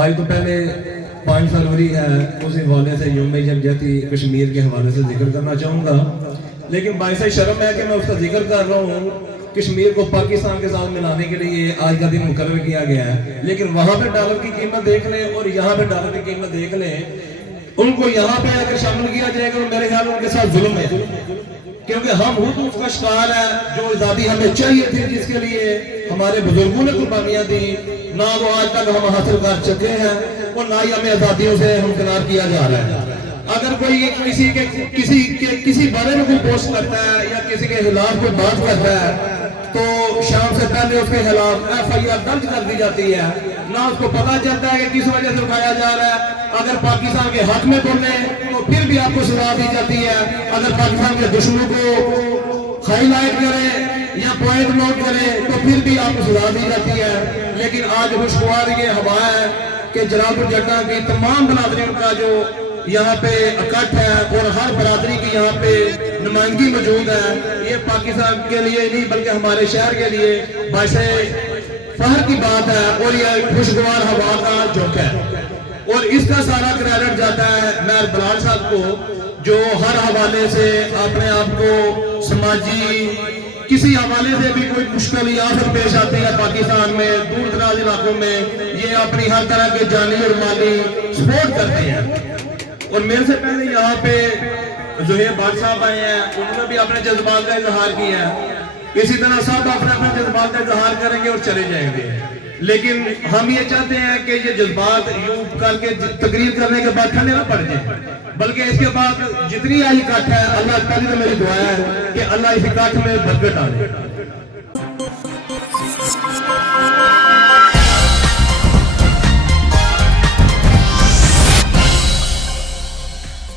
آج تو پہلے 5 فروری ہے، اس حوالے سے یوم یکجہتی کشمیر کے حوالے سے ذکر کرنا چاہوں گا، لیکن باعث شرم ہے کہ میں اس کا ذکر کر رہا ہوں۔ کشمیر کو پاکستان کے ساتھ ملانے کے لیے آج کا دن مقرر کیا گیا ہے، لیکن وہاں پہ ڈالر کی قیمت دیکھ لیں اور یہاں پہ ڈالر کی قیمت دیکھ لیں۔ ان کو یہاں پہ اگر شامل کیا جائے گا تو میرے خیال ان کے ساتھ ظلم ہے، کیونکہ ہم حدود کا شکار ہے۔ جو آزادی ہمیں چاہیے تھی، جس کے لیے ہمارے بزرگوں نے قربانیاں دی، نہ وہ آج تک ہم حاصل کر چکے ہیں اور نہ ہی ہمیں آزادیوں سے ہمکنار کیا جا رہا ہے۔ اگر کوئی کسی بارے میں کوئی پوسٹ کرتا ہے یا کسی کے خلاف کوئی بات کرتا ہے تو شام سے پہلے اس کے خلاف FIR درج کر دی جاتی ہے، نہ اس کو پتا چلتا ہے کہ کس وجہ سے اٹھایا جا رہا ہے۔ اگر پاکستان کے حق میں بولے تو پھر بھی آپ کو سزا دی جاتی ہے، اگر پاکستان کے دشمنوں کو ہائی لائٹ کرے یا پوائنٹ نوٹ کرے تو پھر بھی آپ کو سزا دی جاتی ہے۔ لیکن آج خوشگوار یہ ہوا ہے کہ جلال جٹا کی تمام برادریوں کا جو یہاں پہ اکٹھ ہے اور ہر برادری کی یہاں پہ نمائندگی موجود ہے، یہ پاکستان کے لیے نہیں بلکہ ہمارے شہر کے لیے باعث فخر کی بات ہے اور یہ خوشگوار ہوا کا جھونکا ہے۔ اور اس کا سارا کریڈٹ جاتا ہے مہر بلال صاحب کو، جو ہر حوالے سے اپنے آپ کو سماجی کسی حوالے سے بھی کوئی مشکل یا آفت پیش آتی ہے پاکستان میں، دور دراز علاقوں میں، یہ اپنی ہر طرح کے جانی اور مالی سپورٹ کرتے ہیں۔ اور میرے سے پہلے یہاں پہ زہیر بٹ صاحب آئے ہیں، انہوں نے بھی اپنے جذبات کا اظہار کیا ہے۔ اسی طرح سب اپنے جذبات کا اظہار کریں گے اور چلے جائیں گے، لیکن ہم یہ چاہتے ہیں کہ یہ جذبات یوں کر کے تقریر کرنے کے بعد ٹھنڈے نہ پڑ جائیں، بلکہ اس کے بعد جتنی آئی اکٹھ ہے، اللہ تعالیٰ سے میری دعا ہے کہ اللہ اس اکٹھ میں برکت ڈالے۔